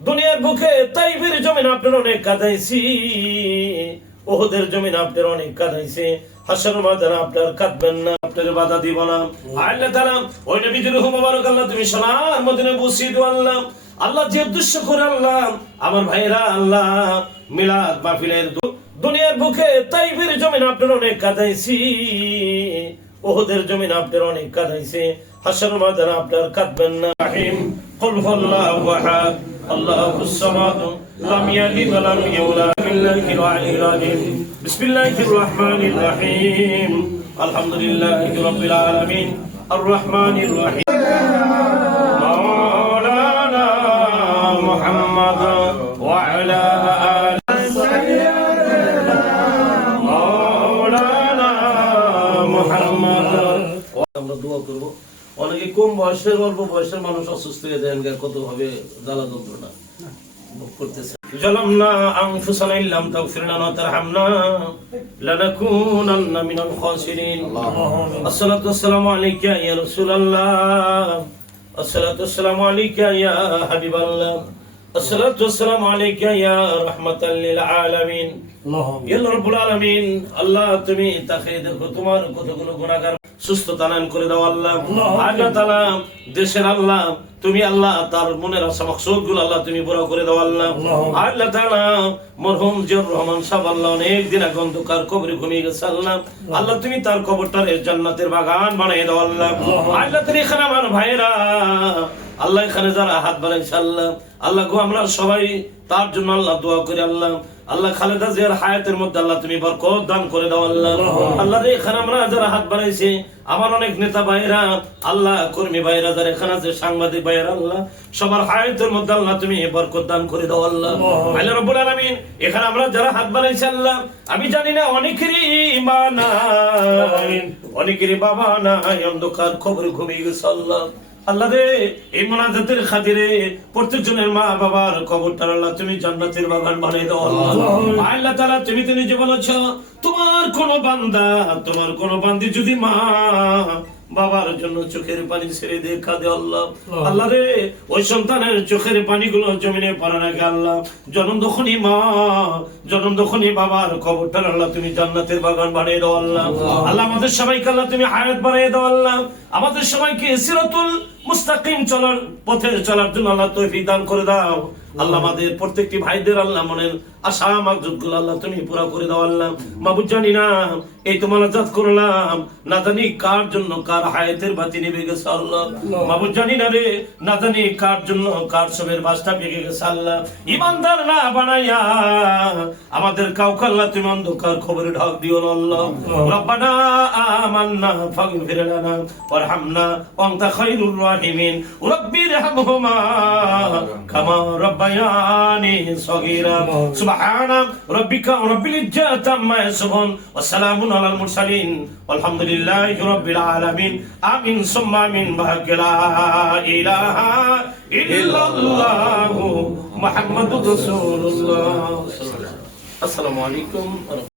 দুনিয়ার বুকে তাইফের জমিন আপনার অনেক কাদাইছি ওহদের জমিন আপনার অনেক কাদাইছে হাসর মাদান আপনার কাঁদবেন না আপনার বাধা দিব না আল্লাহ তাআলা ওই নবীদের মুবারক আল্লাহ তুমি সোনার মদিনে বসিয়ে দিও আল্লাহ আল্লাহ যে উদ্দেশ্য করে আল্লাহ আমার ভাইরা আল্লাহ মিলাদ মাহফিলের দু- দুনিয়ার বুকে তাইফের জমিন আপনার অনেক কাদাইছি ওহদের জমিন আপনার অনেক কাদাইছে হাসর মাদান আপনার কাঁদবেন না রহিম قل هو الله احد الله الصمد لم يلد ولم يولد من الله الوعي العظيم بسم الله الرحمن الرحيم الحمد لله رب العالمين الرحمن الرحيم مولانا محمد وعلى آله مولانا محمد আমরা দোয়া করব অনেকে কম বয়সের অল্প বয়সের মানুষ অসুস্থ হয়ে দেন কত ভাবে জ্বালা যন্ত্রণা ভোগ করতেছে ظلمنا أنفسنا إن لم تغفر لنا وترحمنا لنكونن من الخاسرين الصلاة والسلام عليك يا رسول الله الصلاة والسلام عليك يا حبيب الله الصلاة والسلام عليك يا رحمة للعالمين আল্লাহ রব্বুল আলামিন আল্লাহ তুমি তাকে দেখো তোমার কতগুলো গুনাহগার সুস্থতা দান করে দাও আল্লাহ। আল্লাহ দেশের আল্লাহ। তুমি আল্লাহ তার মনের আশা মাকসুদগুলো আল্লাহ তুমি পুরো করে দাও আল্লাহ। আল্লাহ তাআলা মরহুম জিয়র রহমান সাহেব আল্লাহ অনেক দিন আগে অন্ধকার কবরে ঘুমিয়ে গেছে আল্লাহ। আল্লাহ তুমি তার কবরটারে জান্নাতের বাগান বানিয়ে দাও আল্লাহ। আল্লাহ তুমি এখানে আমার ভাইরা আল্লাহ এখানে যারা হাত বাড়াইছে আল্লাহ। আল্লাহ গো আমরা সবাই তার জন্য আল্লাহ দোয়া করি আল্লাহ। আল্লাহ খালেদা জিয়ার হায়াতের মধ্যে আল্লাহ তুমি বরকত দান করে দাও আল্লাহ। আল্লাহ রে এখানে আমরা যারা হাত বাড়াইছে আমার অনেক নেতা ভাইরা আল্লাহ কর্মী ভাইরা যারা এখানে আছে সাংবাদিক আল্লাহ সবার হায়াতের মধ্যে আল্লাহ তুমি বরকত দান করে দাও আল্লাহ। আল্লাহ। রব্বুল আলামিন এখানে আমরা যারা হাত বাড়াইছে আল্লাহ আমি জানি না অনেকেরই মা নাই অনেকেরই বাবা নাই অন্ধকার খবর ঘুমিয়ে গেছে আল্লাহ। আল্লাহ রে এই মোনাজাতের খাতিরে প্রত্যেকজনের মা বাবার কবরটার আল্লাহ তুমি জান্নাতের বাগান বানিয়ে দাও আল্লাহ আল্লাহ তাআলা তুমি তো নিজে বলেছ তোমার কোন বান্দা তোমার কোন বান্দি যদি মা বাবার জন্য চোখের পানি ছেড়ে দিয়ে কাঁদে আল্লাহ। আল্লাহ। রে ওই সন্তানের চোখের পানিগুলো জমিনে পড়ে রাখে আল্লাহ জনম দখনি মা জনম দখনি বাবার খবরটা আল্লাহ তুমি জান্নাতের বাগান বানিয়ে দাও আল্লাহ। আল্লাহ। আমাদের সবাইকে আল্লাহ তুমি হায়াত বানিয়ে দাও আল্লাহ। আমাদের সবাইকে সিরাতুল মুস্তাকিম চলার পথে চলার জন্য আল্লাহ তৌফিক দান করে দাও। আল্লাহ আমাদের প্রত্যেকটি ভাইদের আল্লাহ মনের আশা মাকজুদগুলো আল্লাহ তুমি পুরা করে দাও আল্লাহ। মাবুদ জানি না এই তোমার করলাম। না জানি কার জন্য কার হায়াতের বাতি নেবে গেছে আল্লাহ। মাবুদ জানি না রে না জানি কার জন্য কার সবের বাসটা গেছে আল্লাহ। ইমানদার না বানাইয়া আমাদের কাউকে আল্লাহ তুমি অন্ধকার খবরে ঢাক দিও না আল্লাহ। রব্বানা আমান্না ফাগফির লানা ওয়ারহামনা ওয়ান্তা খায়রুর রাহিমিন রব্বির হামহুমা কামা রব্বায়ানি সগীরা, সুবহানা, রাব্বিকা, রাব্বিল ইজ্জাতি আম্মা ইয়াসিফুন, ওয়া সালামুন আলাল মুরসালিন walhamdulillahi rabbil alamin আমিন সুম্মা আমিন বাহাক্কা ইলাহা ইল্লাল্লাহ মুহাম্মাদুর রাসূলুল্লাহ আসসালামু আলাইকুম।